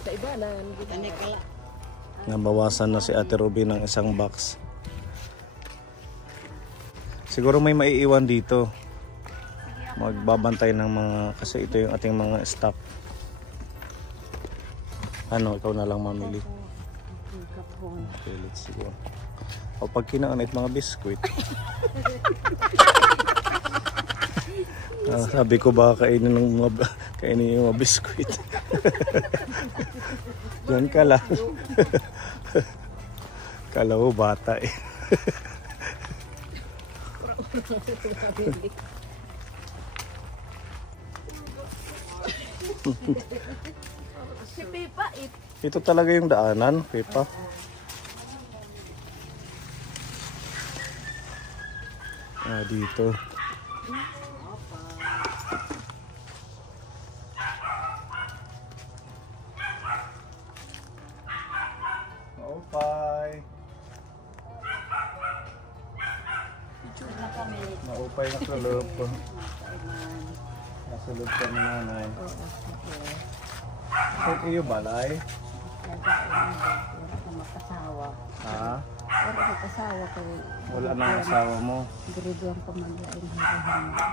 Sa iba na. Nabawasan na si Ate Ruby ng isang box. Siguro may maiiwan dito. Magbabantay ng mga, kasi ito yung ating mga stock. Ano, ikaw na lang mamili. Okay, let's go. O pag kinaanit mga biskuit. Sabi ko baka kainin yung mga biskuit. Diyan ka lang. Kala mo bata eh. Si Pepa, ito talaga yung daanan, Pepa. Dito. Maupay. Maupay na sa loob ko. Nasa loob ka ni nanay. Ito yung balay. Mag-asawa. Ha? Pero mag-asawa ko. Wala nang asawa mo. Guriduan ko maglaing harahan mo.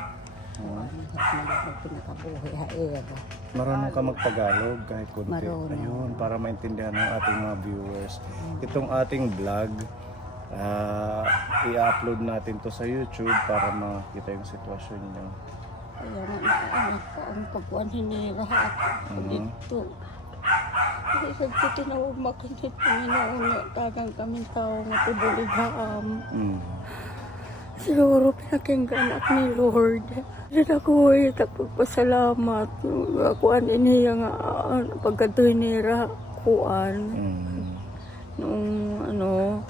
Pinakabuhay hair. Marunong ka magtagalog kahit kunti. Marunong. Ayun, para maintindihan ng ating mga viewers. Itong ating vlog, i-upload natin to sa YouTube para makita yung sitwasyon niyo. Kaya anak ko ang pagkuhan hinirahat dito. Kasi sa tinawag makanit Panginoon na tagang kami tao matubuligham. Siguro pinakinggan ako ni Lord. Diyan ako ay pagpasalamat. Kuan iniya nga pagkatunira kuan. Nung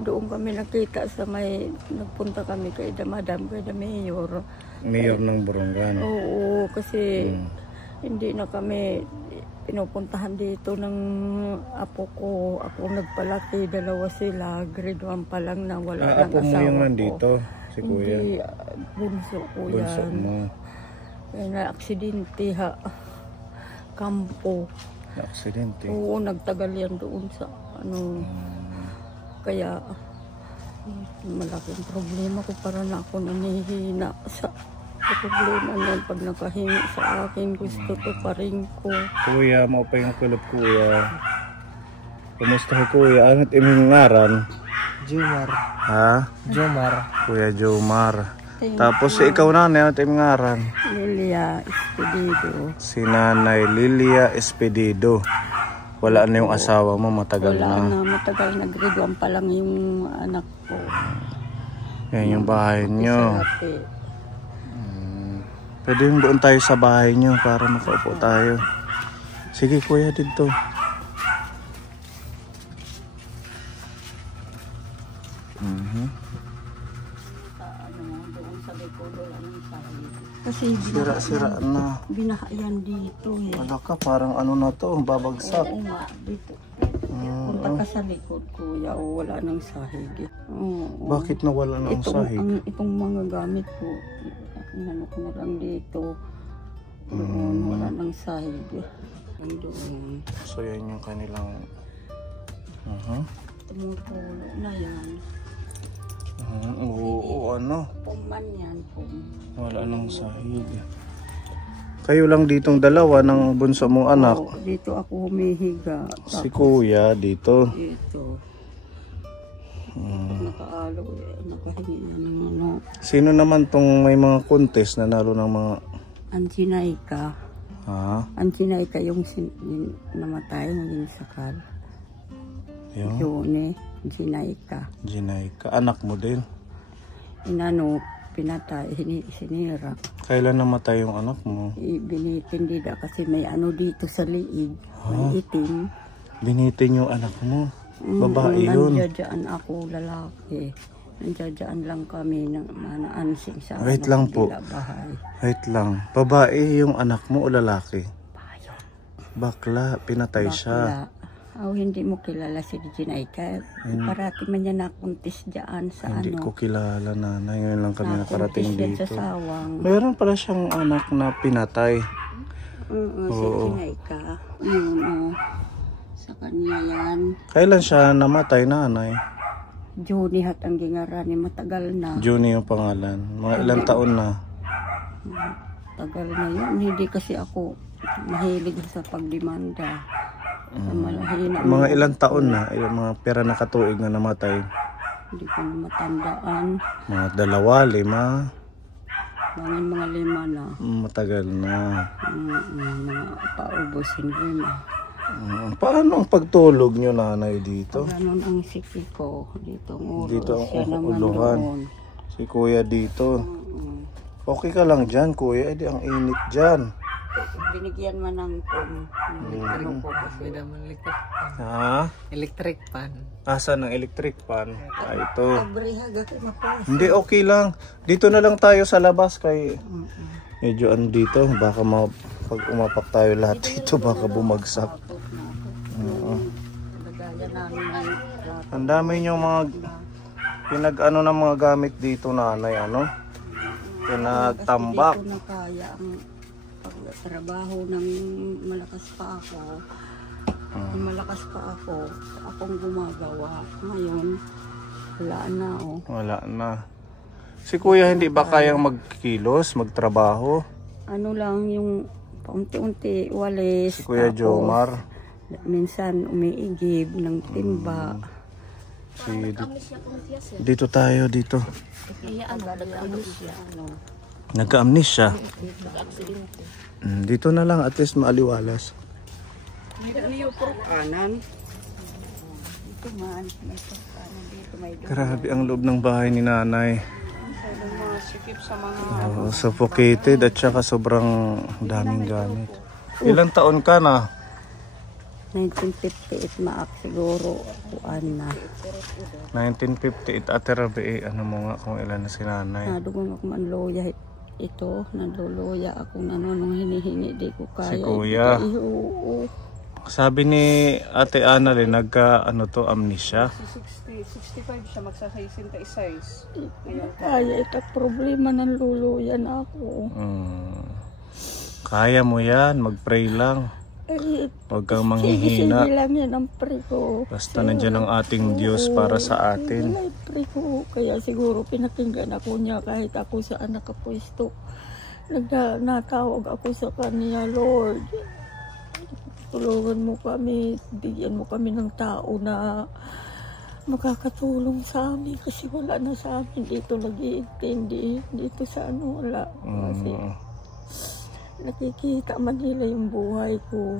doon kami nakita sa may nagpunta kami kay Madam, kay Mayor. Mayor ng Borongan. Oo, kasi hindi na kami pinupuntahan dito ng apo ko. Ako nagpalaki, dalawa sila. Grade 1 pa lang na wala ng asawa ko. Apo mo yung nandito? Si Kuya? Hindi, bunso ko yan. Bunso mo? Kaya na-aksidente ha. Kampo. Na-aksidente? Oo, nagtagal yan doon sa Kaya malaking problema ko para na ako nanihina sa problema nun. Pag nakahingi sa akin, gusto to pa rin ko. Kuya, maupay ng kulop kuya. Kumusta ko kuya? Ano't iming ngaran? Jomar. Ha? Jomar. Kuya Jomar. Tapos si ikaw nanay, ano't iming ngaran? Lilia Espedido. Si nanay Lilia Espedido. Wala na yung asawa mo, matagal na. Wala na, matagal na. Grade 1 pa lang yung anak ko. Yan yung bahay nyo. Pwede yung doon tayo sa bahay nyo para makaupo tayo. Sige kuya, dito. Kasi sira-sira na. Binahayan dito eh. Wala ka, parang ano na to, babagsak. Oo nga, dito. Punta ka sa likod kuya, o wala nang sahig. Bakit na wala nang sahig? Itong mga gamit ko, inano ko na lang dito. Doon, wala nang sahig. Doon. So yan yung kanilang tumutulo na yan. Oo, ano? Puman yan, Wala nang sahig. Kayo lang ditong dalawa ng bunso mong anak? Oo, dito ako humihiga. Si kuya dito? Dito. Nakaalo, nakahingi na ng ano. Sino naman tong may mga contest na naro ng mga... Anjinaika. Ha? Anjinaika yung namatay ng sakal. Yun Jinaika. Jinaika. Anak mo din? Inano, pinatay, sinira. Kailan namatay yung anak mo? Binitindida kasi may ano dito sa liig. May itim. Binitin yung anak mo? Babae yun? Nandiyadyaan ako, lalaki. Nandiyadyaan lang kami ng manaansing sa Wait lang po. Bahay. Wait lang. Babae yung anak mo o lalaki? Bayo. Bakla. Pinatay siya. Hindi mo kilala si Jinaika. Parati man niya nakuntis dyan sa Hindi ko kilala nanay. Ngayon lang kami nakarating dito. Sa sawang. Mayroon pala siyang anak na pinatay. Oo, si ka. Ayun, sa kanya yan. Kailan siya namatay, nanay? Juni hat ang gingarani, matagal na. Juni yung pangalan. Mga ilang taon na? Tagal na yun. Hindi kasi ako mahilig sa pagdemanda. Mga ilang taon na, yung mga pera na katuig na namatay? Hindi ko na matandaan. Mga 2, 5? Mga 5 na. Matagal na. Mga paubusin rin. Paano ang pagtulog nyo, nanay, dito? Ganun ang siki ko. Dito ang ulo. Dito ang siya naman uluhan. doon. Si kuya dito. Okay ka lang dyan, kuya. Edi ang init dyan. Binigyan man ng electric po kasi. Ha? Electric pan. Asan ang electric pan? Ito. Kabrihag ako mapos. Hindi, okay lang. Dito na lang tayo sa labas kay medyo ano dito. Baka pag umapak tayo lahat dito, baka bumagsak. Ang dami nyo mga pinag-ano ng mga gamit dito, nanay, ano? Pinagtambak. Hindi ko na kaya ang pagtrabaho ng malakas pa ako. Malakas pa ako. Akong gumagawa. Ngayon, wala na Wala na. Si kuya hindi ba kayang magkilos, magtrabaho? Ano lang yung paunti-unti walis. Si Kuya Jomar. Minsan umiigib ng timba. Dito tayo, dito. Nagka-amnesia. Dito na lang, at least maaliwalas. Grabe ang loob ng bahay ni nanay. Suffocated at saka sobrang daming gamit. Ilang taon ka na? 1958 maak siguro. Kuan na. 1958 Ate Rabi, ano mo nga kung ilan na si nanay? Nadugon ako man loya ito. Naluluya ako na nung hinihingi. Di ko kaya. Si kuya. Oo. Sabi ni Ate Annalyn, amnesia. 65 siya, magsa-66. Kaya ito problema ng luluyan ako. Kaya mo yan, mag-pray lang. Huwag kang manghihina. Sige lang yan ang pray ko. Basta nandiyan ang ating Diyos para sa atin. Pray ko. Kaya siguro pinakinggan ako niya kahit ako saan nakapwesto. Natawag ako sa kanya, Lord. Tulungan mo kami, bigyan mo kami ng tao na makakatulong sa amin kasi wala na sa amin dito nag-iintindi. Dito sa wala. Kasi nakikita man nila yung buhay ko.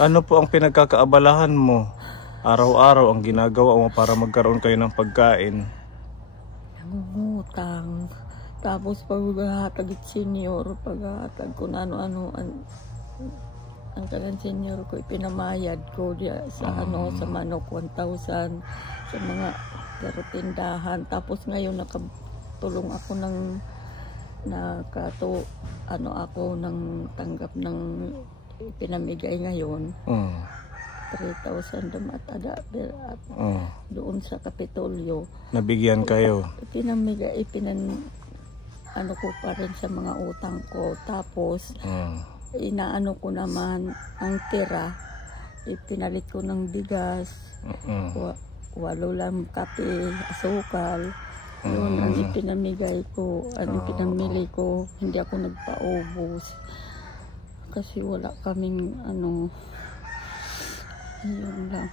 Ano po ang pinagkakaabalahan mo? Araw-araw ang ginagawa mo para magkaroon kayo ng pagkain? Nangungutang. Tapos paghahatag senior, paghahatag ko na ano-ano ang kalang senior ko ipinamayad ko sa sa manok 1,000 sa mga tindahan. Tapos ngayon nakatulong ako ako ng tanggap ng pinamigay ngayon. 3,000 damatada doon sa Kapitolyo. Nabigyan kayo? Pinamigay, ko pa rin sa mga utang ko. Tapos inaano ko naman ang tira, ipinalit ko ng bigas, 8 lang kape, asukal. Yun ang ipinamigay ko, ang pinamili ko. Hindi ako nagpaubos kasi wala kaming yun lang.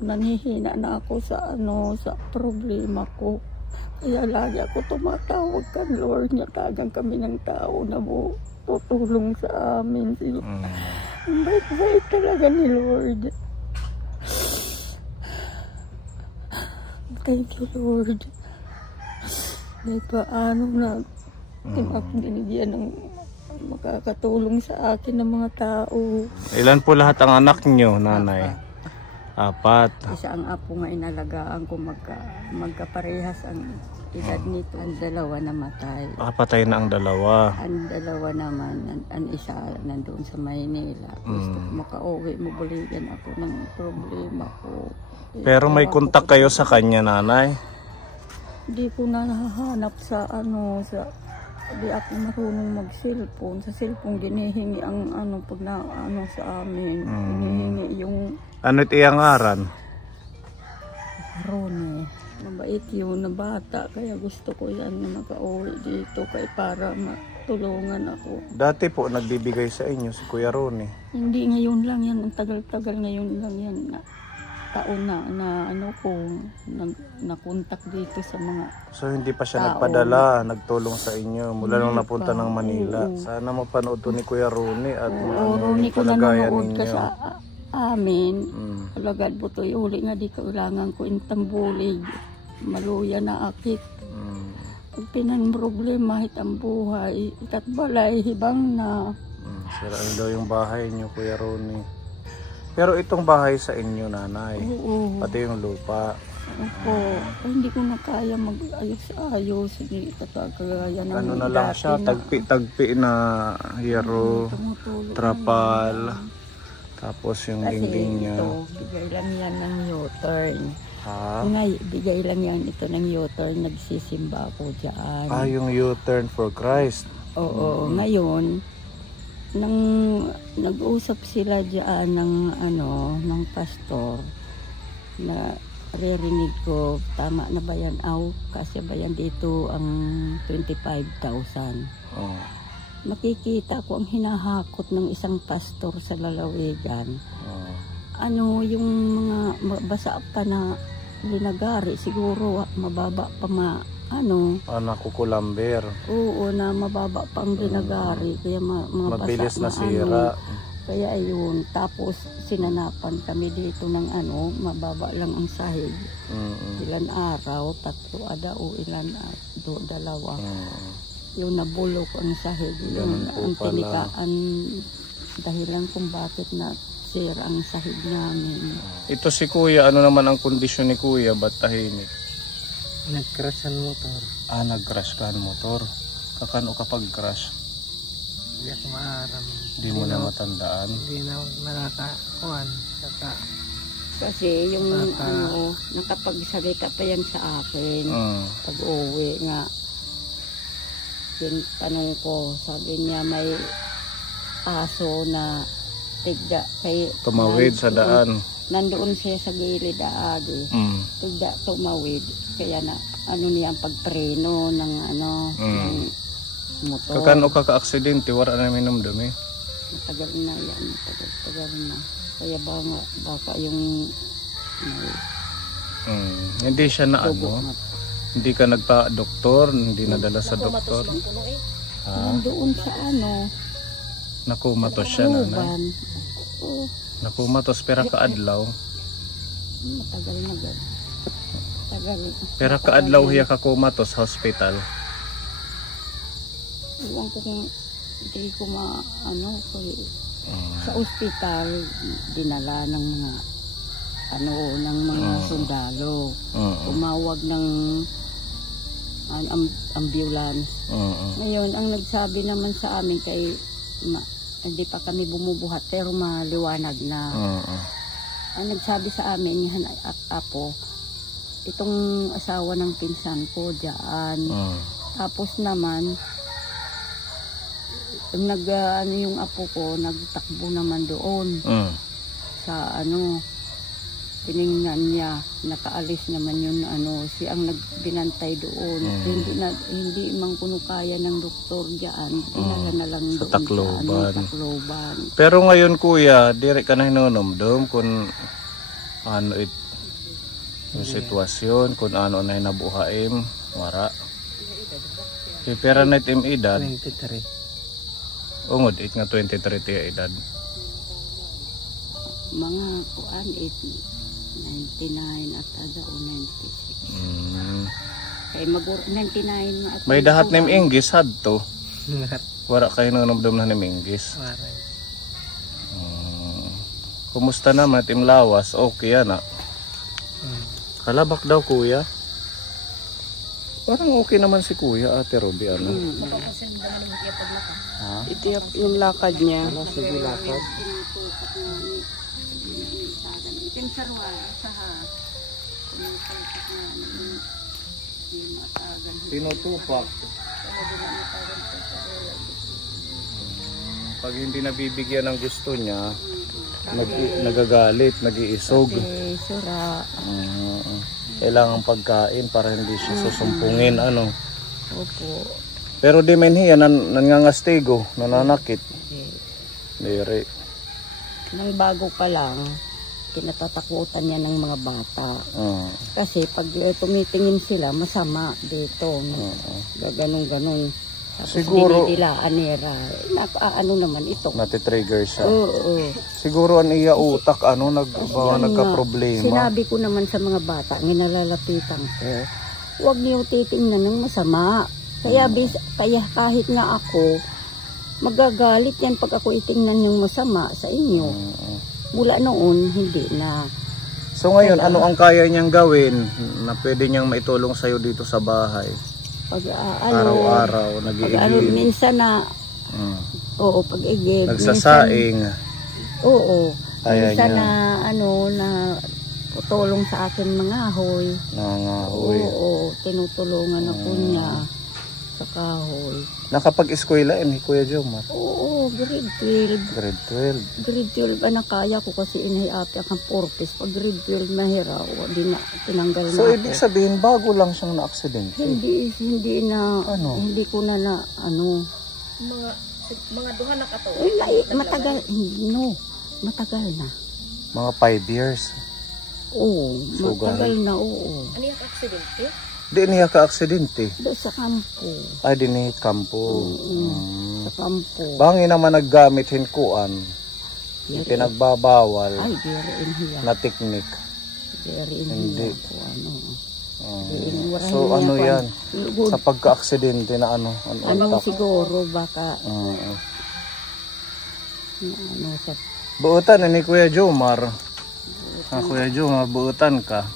Nanihina na ako sa sa problema ko. Kaya lagi ako tumatawag kan Lord, natagang kami ng tao na tutulong sa amin. Ang bait-bait talaga ni Lord. Thank you, Lord. Kahit paano na ako binigyan ng makakatulong sa akin ng mga tao. Ilan po lahat ang anak niyo, nanay? 4. Isa ang apo nga inalagaan ko, magkaparehas ang edad nito. Ang 2 namatay. Patay na ang 2. Ang 2 naman, ang isa nandoon sa Maynila. Gusto ko makauwi, mabuligan ako ng problema ko. Pero may kontak kayo sa kanya, nanay? Hindi ko na nahanap sa Di ako marunong mag-cellphone. Sa cellphone ginihingi ang ano pag na ano sa amin. Ginihingi yung Ano iyang aran? Rone. Mabait yun na bata. Kaya gusto ko yan na nakauwi dito kay para matulungan ako. Dati po nagbibigay sa inyo si Kuya Ronnie. Hindi ngayon lang yan. Ang tagal-tagal ngayon lang yan. Taon na ano ko nakontak dito sa mga So hindi pa siya tao. nagpadala, nagtulong sa inyo mula nung napunta pa. ng Manila. Oo. Sana mapanood to ni Kuya Ronnie at Oo, Ronnie ko kalagayan nanonood ka ninyo. sa amin. Mm. Alagad po to uli nga di kailangan ko intang bulig. Maluya na akit. Pag pinang problema hit ang buhay, itat balay, hibang na. Sira ano daw yung bahay niyo, Kuya Ronnie. Pero itong bahay sa inyo, nanay, Oo. pati yung lupa. Opo. Hindi ko na kaya mag-ayos-ayos. Hindi kagaya ng Ano na lang dati siya, na tagpi-tagpi na hiyero, tumutulog trapal, lang. tapos yung Kasi dingding niya. ito, bigay lang yan ng U-turn. Ha? Bigay lang yan ito ng U-turn. Nagsisimba ako dyan. Ah, yung U-turn for Christ. Oo, ngayon, nang nag-usap sila diyan ng pastor na ririnig ko tama na ba yan kasi ba yan dito ang 25,000. Oh. Makikita ko ang hinahakot ng isang pastor sa lalawigan. Oh. Ano yung mga basa pa na linagari siguro mababa pa Anak ko kulamber. Oo, na mababa pang ginagari. Kaya mga Mabilis basa na sira. Kaya ayun. Tapos sinanapan kami dito ng mababa lang ang sahig. Ilan araw, 3 o ilan dalawa. Yung nabulok ang sahig. Yun ang tinikaan dahilan kung bakit na sira ang sahig namin. Ito si Kuya, ano naman ang kondisyon ni Kuya? Ba't tahimik? Nag-crash ang motor. Ah, nag-crash ka ang motor. Kakano kapag crash? Hindi ako maaram. Hindi mo na matandaan. Hindi na ako nakakakuhan. Kasi yung nakapagsalita pa yan sa akin. Pag uwi nga. Yung tanong ko, sabi niya may aso na tigda kay Tumawid sa daan. Nandoon siya sa gilid agi. Tigda tumawid. Kaya na niya ang pagpreno ng ng motor. Kakano ka-aksidente, wala na minumdumi. Matagal na yan, matagal na. Kaya baka yung hindi siya na hindi ka nagpa-doktor, hindi nadala sa doktor. Nandoon sa Nakumatos siya na. Oh, Nakumatos pera kaadlaw. matagal na gan. Pera kaadlaw hiya ka kumatos sa hospital. Iwan ko kung hindi ko sa ospital dinala ng mga sundalo. Tumawag ng ambulance. Ngayon ang nagsabi naman sa amin kay hindi pa kami bumubuhat pero maliwanag na. Ang nagsabi sa amin yan at apo itong asawa ng pinsan ko diyan. Tapos naman yung apo ko nagtakbo naman doon sa tiningnan niya, nakaalis naman yun siyang nagbinantay doon. Hindi man kuno kaya ng doktor diyan, dinala na lang sa doon Tacloban. Pero ngayon Kuya, dire ka na hinunumdum kung yung sitwasyon, kung ano na nabuhaim, wara. Pera na itim edad. 23. Ungod, nga 23 tiya edad. Mga 99 at ada 96. Kay magur 99 at May dahat nim English hadto. Wara kayo nanumdum na nim English. Kumusta naman tim lawas? Okay na. Kalabak daw Kuya. Parang okay naman si Kuya, Ate Ruby Ito yung lakad niya. Sige lakad. Tinutupak. Pag hindi nabibigyan ng gusto niya, nagagalit, nag-iisog. Kasi sura. Kailangan pagkain para hindi siya susumpungin, ano. Opo. Pero di man hiya, nangangastigo, nananakit. Diri. Nang bago pa lang, kinatatakutan niya ng mga bata. Kasi pag tumitingin sila, masama dito. Gaganong-ganon. Siguro dinidilaan nila. Ano naman ito? natitrigger siya. Oo. Siguro ang iya utak nagka-problema. Sinabi ko naman sa mga bata, nginalalapitan ko, huwag niyo titingnan ng masama. Kaya kahit nga ako, magagalit yan pag ako itingnan ng masama sa inyo. Mula noon, hindi na. So ngayon, ano ang kaya niyang gawin na pwede niyang maitulong sa'yo dito sa bahay? Pag araw-araw, nag-iigib. Minsan na, oo, pag-igib. Nagsasaing. Oo. Kaya minsan niya. na tulong sa akin mga hoy. Nangahoy. Oo, tinutulungan ako niya sa kahoy. Nakapag-eskwela ni Kuya Jomar? Oo, grade 12. Grade 12. Grade 12 na kaya ko kasi inahiapi ang purpose. Pag grade 12 na hiraw, di na tinanggal na So, ako. ibig sabihin, bago lang siyang na-aksidente? Hindi na, hindi ko na ano. Mga duha na kato. Matagal, no, matagal na. Mga 5 years. Oo, Sugay. matagal na, oo. Ano yung aksidente? Di niya ka-aksidente. Doon sa kampo. Ay, di ni kampo. Sa kampo. Bangin naman naggamit hinkuan. Pinagbabawal Ay, diriin hiya. na teknik. Diriin Hindi. hiya ko, ano. So, ano yan? Sa pagka-aksidente na ano? Ano siguro, baka, sa Buutan ni Kuya Jomar. Kuya Jomar, buutan ka.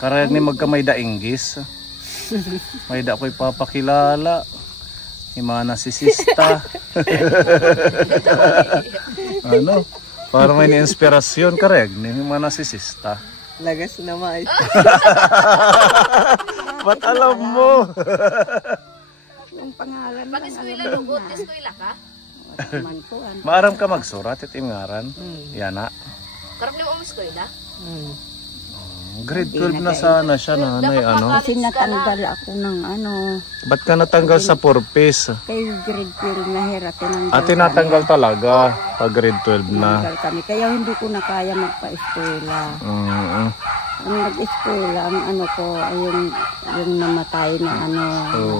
Karag ni magkamay da English. May da ko'y papakilala. Himana si Sista. Ano? Para may ni-inspirasyon karag ni Himana si Sista. Lagas na mais. Ba't alam mo? yung pangalan. Pag-eskwela lugot, eskwela ka? Maaram ka magsurat at ingaran. Yana. Karap ni mo ang eskwela? Grade 12 na sana siya, nanay, ano? Kasi natanggal ako ng ano. Ba't ka natanggal sa purpose? Kay grade 12 na hira, tinanggal. At tinatanggal talaga pag grade 12 na. Tinanggal kami. Kaya hindi ko na kaya magpa-eskwela. Ang nag-eskwela, ang ano ko, ay yung namatay na ano,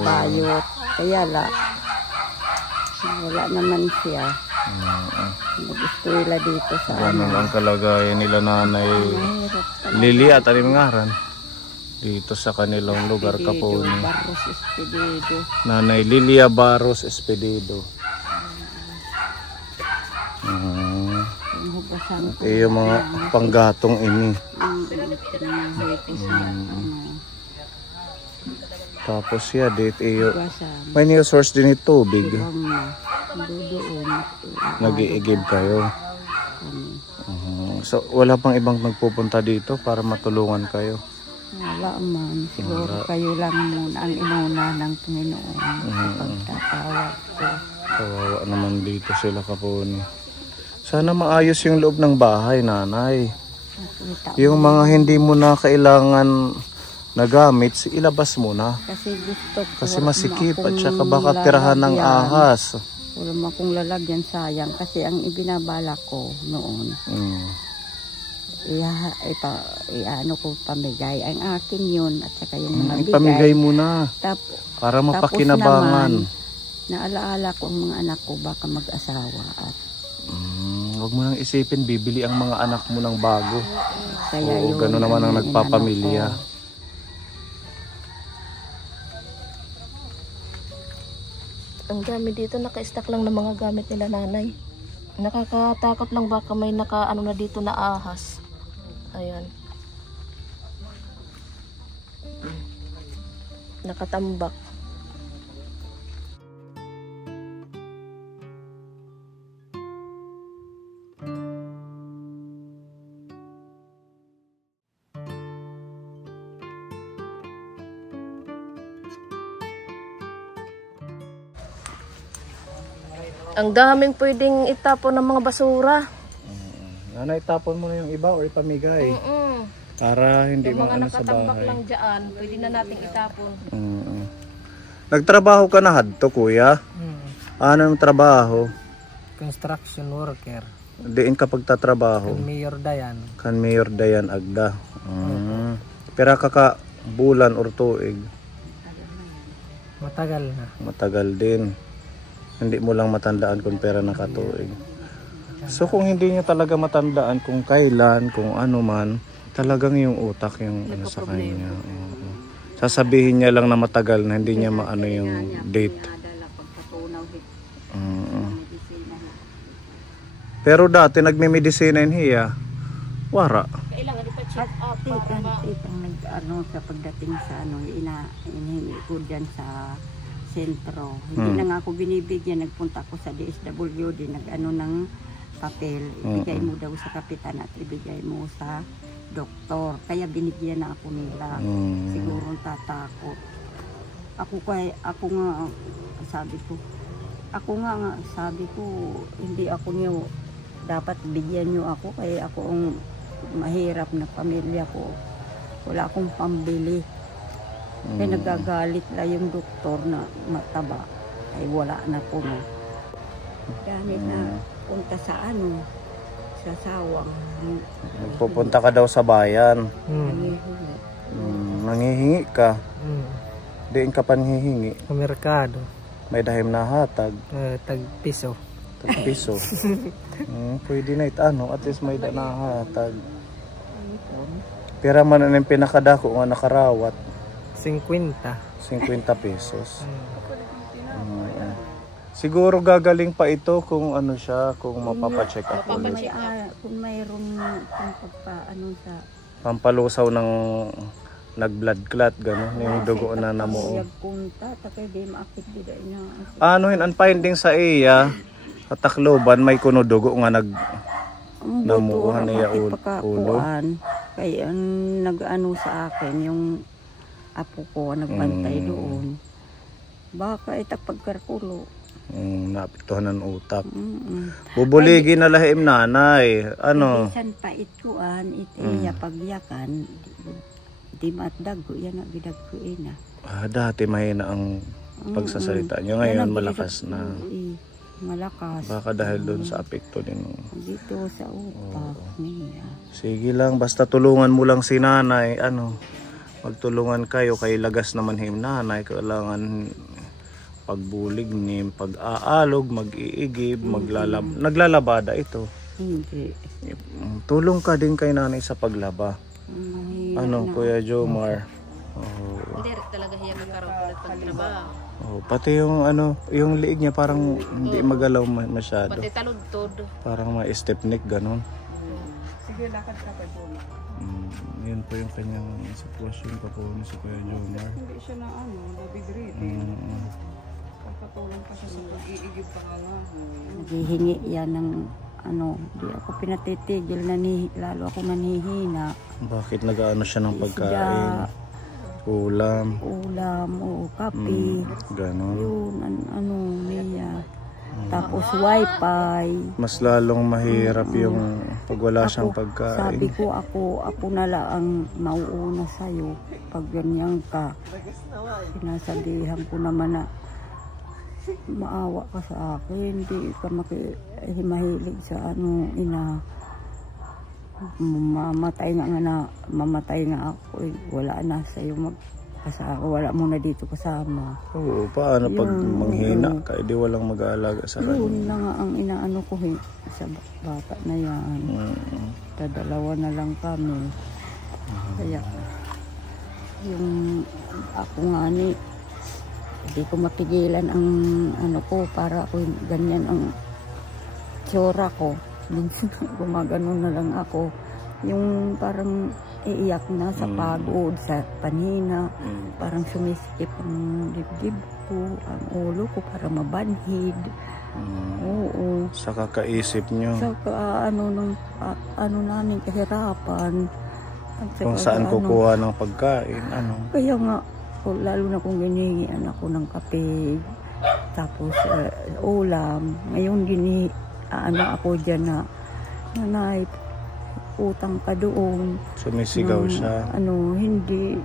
bayot. Kaya wala naman siya. Nag-eskwela dito sa Ganun ang kalagayan nila nanay Lili at aling ngaran dito sa kanilang lugar Kapuni. Barros Espedido. Nanay Lilia Barros Espedido. Yung mga panggatong ini. Tapos siya dito iyo. May new source din ito tubig. Nag-iigib kayo. So wala pang ibang nagpupunta dito para matulungan kayo? Wala man. Siguro kayo lang muna ang inuna ng Panginoon. Pagtatawag ko. Kawawa naman dito sila Kapuni. Sana maayos yung loob ng bahay, nanay. Yung mga hindi mo na kailangan na gamit, ilabas mo na. Kasi gusto ko. Kasi masikip at saka baka tirahan ng ahas. Wala mo akong lalagyan, sayang. Kasi ang ibinabala ko noon, ano ko pamigay. Ang akin yun at saka yung mga bigay. Pamigay mo na. Para mapakinabangan. Tapos naman, naalaala ko ang mga anak ko baka mag-asawa at huwag mo nang isipin, bibili ang mga anak mo ng bago. Kaya oo, gano'n naman ang nagpapamilya. Ang gamit dito, naka-stack lang ng mga gamit nila nanay. Nakakatakot lang baka may naka-ano na dito na ahas. Ayan. Nakatambak. Ang daming pwedeng itapon ng mga basura. Nanay, itapon mo na yung iba o ipamigay. Para hindi yung mga ano sa nakatambak bahay. lang dyan, pwede na nating itapon. Nagtrabaho ka na hadto, kuya? Ano yung trabaho? Construction worker. Diin ka pagtatrabaho? Kan Mayor Dayan Agda. Pero kaka bulan or tuig? Matagal na. Matagal din. Hindi mo lang matandaan kung pera nakatuig. So kung hindi niya talaga matandaan kung kailan, kung ano man, talagang yung utak yung ano sa kanya. Sasabihin niya lang na matagal na hindi niya maano yung date. Pero dati nagme-medicina hiya. Wara. Kailangan ipa-check up para Ano sa pagdating sa ano inahingi ko diyan sa sentro. Hindi na nga ako binibigyan, nagpunta ako sa DSWD, nag-ano ng papel, ibigay mo daw sa kapitan at ibigay mo sa doktor. Kaya binigyan na ako nila. Siguro tatakot. Ako nga sabi ko, hindi ako niyo dapat bigyan niyo ako kaya ako ang mahirap na pamilya ko. Wala akong pambili. Kaya nagagalit lang yung doktor na mataba. Ay wala na po no. Dahil na punta sa sa sawang. Pupunta ka daw sa bayan. Nanghihingi ka. Diin ka panhihingi. Sa merkado. May dahim na hatag. Tag-piso. Tag-piso. Pwede na itano. At least may nahatag. Pera man ang pinakadako nga nakarawat. 50 pesos. Siguro gagaling pa ito kung ano siya, kung mapapacheck up ulit. Kung mayroong sa pampalusaw ng nag-blood clot, gano'n, yung dugo na namuo. Anuhin, ang finding sa iya, sa Tacloban, may kuno dugo nga namuuhan niya ulo. Kaya nag-ano sa akin, yung apo ko, nagbantay doon. Baka itapagkarkulo. Napiktuhan ng utak. Bubuligi na lahim nanay. Ano? Isan pa ituan, itiya pagyakan, di matdago, yan ang gidagkuin na. Dati mahina ang pagsasalita niyo. Ngayon malakas na. Malakas. Baka dahil doon sa apekto din. Dito sa utak niya. Sige lang, basta tulungan mo lang si nanay. Magtulungan kayo, kay lagas naman him nanay. Kailangan pagbulig ni pag-aalog, mag-iigib, naglalabada ito. Hindi. Tulong ka din kay nanay sa paglaba. Kuya Jomar? Hindi talaga hiya magkaroon ulit pagtrabaho. Pati yung liig niya parang hindi magalaw masyado. Pati taludtod. Parang may step neck ganon. Sige, lakad ka pa doon. Yun po yung kanyang sitwasyon pa po ni si Kuya Jomar. Hindi siya na nabigreading. Pagpatulong pa siya sa pag-iigib pangangahon. Naghihingi yan ng di ako pinatitigil, lalo ako nanihina. Bakit nag-ano siya ng pagkain? Ulam, o kape. Ganon. Yun, niya. Tapos wifi. Mas lalong mahirap yung pag wala siyang pagkain. Sabi ko ako na lang ang mauuna sa'yo pag ganyan ka. Sinasabihan ko naman na maawa ka sa akin, hindi ka mahilig sa ina. Mamatay nga ako, wala na sa'yo mag-kasama, wala mo na dito kasama. Oo, paano pag manghina ka, edi walang mag-aalaga sa kanya? Yun na nga ang inaano ko sa bata na yan. Dalawa na lang kami. Kaya yung ako nga hindi ko mapigilan ang ko para ako ganyan ang tsura ko. Minsan gumagano na lang ako. Yung parang iiyak na sa pagod, sa panhina. Parang sumisikip ang dibdib ko, ang ulo ko para mabanhid. Oo. Sa kakaisip nyo. Sa namin kahirapan. Kung saan kukuha ng pagkain, Kaya nga, lalo na kung ginihingian ako ng kape, Tapos ulam. Ngayon ano ako dyan na, nanay, utang ka doon. Sumisigaw siya. Hindi,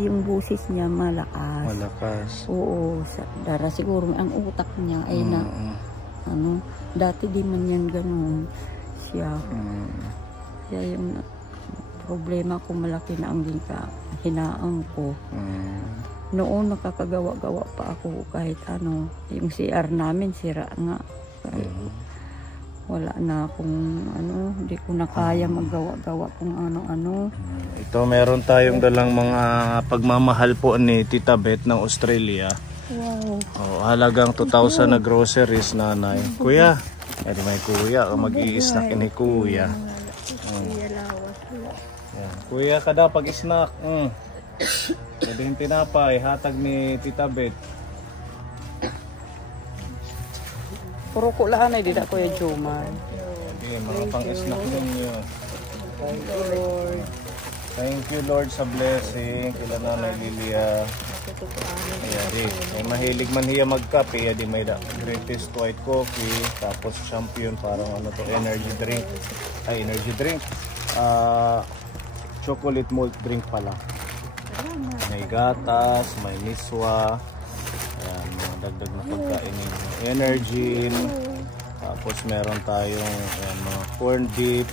yung busis niya malakas. Oo, dara siguro ang utak niya ay dati di man yan ganun siya. Kaya yung problema ko malaki na ang hinaang ko. Noon nakakagawa-gawa pa ako kahit yung CR namin sira nga. Wala na akong hindi ko na kaya maggawa-gawa kung ano-ano. Ito meron tayong dalang mga pagmamahal po ni Tita Beth ng Australia. Wow. Halagang 2,000 na groceries, nanay. Kuya, may kuya, mag-i-snack ni kuya. Kuya ka daw pag-snack. Sabihin tinapay, hatag ni Tita Beth. Puro kulaan ay dida Kuya Jomar. Okay, mga pang-snack ninyo. Thank you, Lord. Thank you, Lord, sa blessing. Kila Nanay Lilia. May mahilig man hiya magkape. May greatest white coffee. Tapos champion, parang energy drink. Energy drink. Chocolate malt drink pala. May gatas, may miswa. Ayan, mga dagdag na pagkain. Energy. Tapos meron tayong mga corn dip.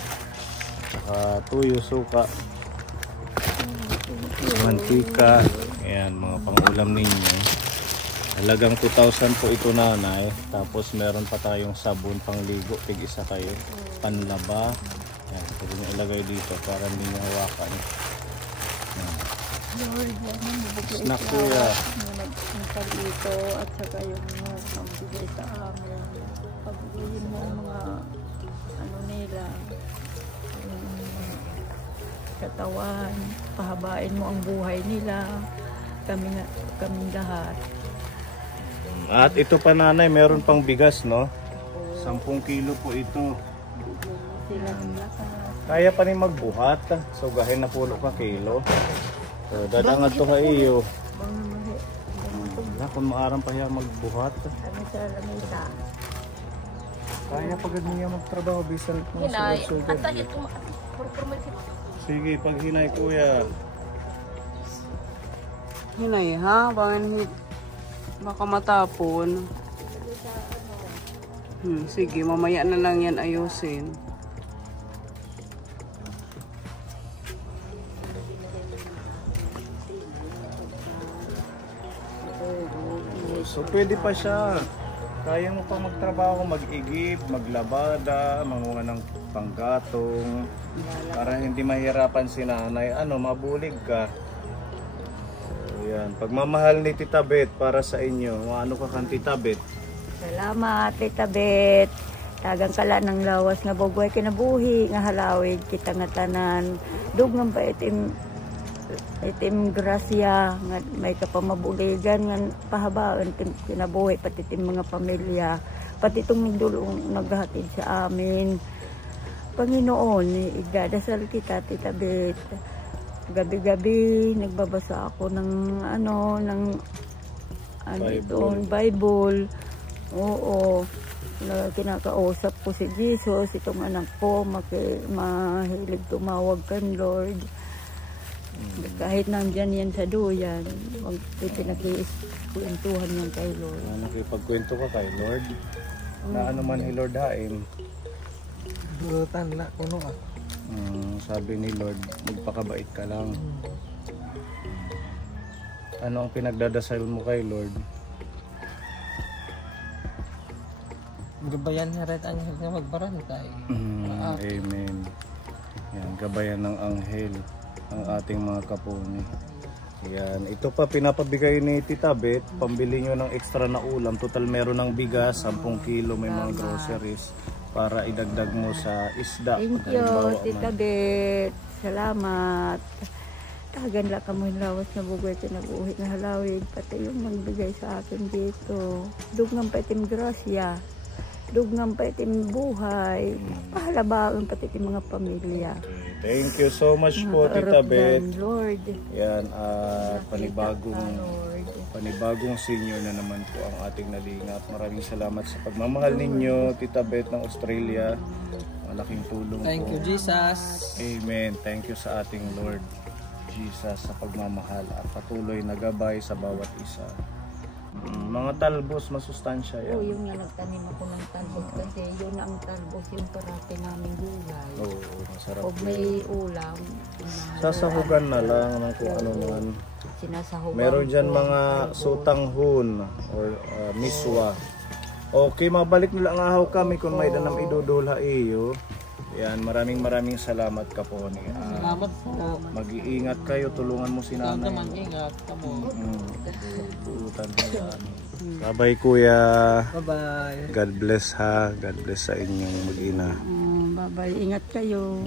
Saka tuyo, suka. Mantika. Ayan, mga pangulam ninyo. Halagang 2,000 po ito, nanay. Tapos meron pa tayong sabon pangligo. Tig-isa kayo. Panlaba. Ayan, pwede nyo ilagay dito para hindi nyo hawakan. Snack po ya. Dito at saka yung magbigay sa amin. Pagbigayin mo ang mga nila. Katawan. Pahabain mo ang buhay nila. Kami lahat. At ito pa, nanay, meron pang bigas, no? 10 kilo po ito. Kaya pa rin magbuhat. So gahin na pulo ka kilo. So dadangan to ka iyo. Kung maarang pa siya magbuhat. Kaya pagod niya magtrabaho bisan kung sugod. Sige, pag hinay kuya. Hinay ha, baka matapon. Sige, mamaya na lang yan ayusin. So pwede pa siya. Kaya mo pa magtrabaho, mag-igip, maglabada, manguha ng panggatong. Para hindi mahirapan si nanay. Mabulig ka. So yan. Pagmamahal ni Tita Beth para sa inyo. Ano ka kan Tita Beth? Salamat, Tita Beth. Tagang kala ng lawas nga bugway kinabuhi nga halawid kita nga tanan. Dugnang pa itim grasya nga may kapamabuligan nga pahabaan kinabuhi pati itim mga pamilya pati itong dulong naghatid sa amin. Panginoon, igdadasal kita, Tita Beth. Gabi-gabi nagbabasa ako ng Bible. Oo. Kinakausap ko si Jesus, itong anak ko, mahilig tumawag kan Lord. Kahit nandyan yan sa duyan, huwag pinakikwentuhan yan kay Lord. Nakipagkwento ka kay Lord? Na ano man ni Lord hain? Durutan na, kuno sabi ni Lord, magpakabait ka lang. Ano ang pinagdadasal mo kay Lord? Gabayan na rin ang anghel na magbarantay. Amen. Yan, gabayan ng anghel ang ating mga kapuni. Yan, ito pa pinapabigay ni Tita Beth, pambili nyo ng extra na ulam. Total meron ng bigas, 10 kilo, may mga groceries para idagdag mo sa isda. Thank you, Tita Beth. Salamat. Tagan lang ka mo yung lawas na bugay kinabuhi na halawid. Pati yung magbigay sa akin dito. Dugnang pa itim grasya. Dugnang pa itim buhay. Pahalabaan pati itim mga pamilya. Thank you so much po, Tita Beth. Lord. Yan, at panibagong panibagong senior na naman po ang ating nalingap. Maraming salamat sa pagmamahal ninyo, Tita Beth ng Australia. Malaking tulong po. Thank you, Jesus. Amen. Thank you sa ating Lord Jesus sa pagmamahal at patuloy na gabay sa bawat isa. Mga talbos, masustansya yan. Oo, yung nga nagtanim ako ng talbos kasi yun ang talbos yung parati namin gulay. Oo, masarap. Pag may ulam, Sasahugan na lang ng kung ano man. sinasahugan. Meron dyan mga sutanghon or miswa. Okay, mabalik nila ang ahaw kami kung may danam idudulha iyo. Yan, maraming salamat ka po. Salamat po. Mag-iingat kayo, tulungan mo si Ikaw nanay. naman, ingat ka mo. Buutan mo yan. Bye-bye kuya. Bye-bye. God bless ha. God bless sa inyong mag-ina. Bye-bye. Ingat kayo.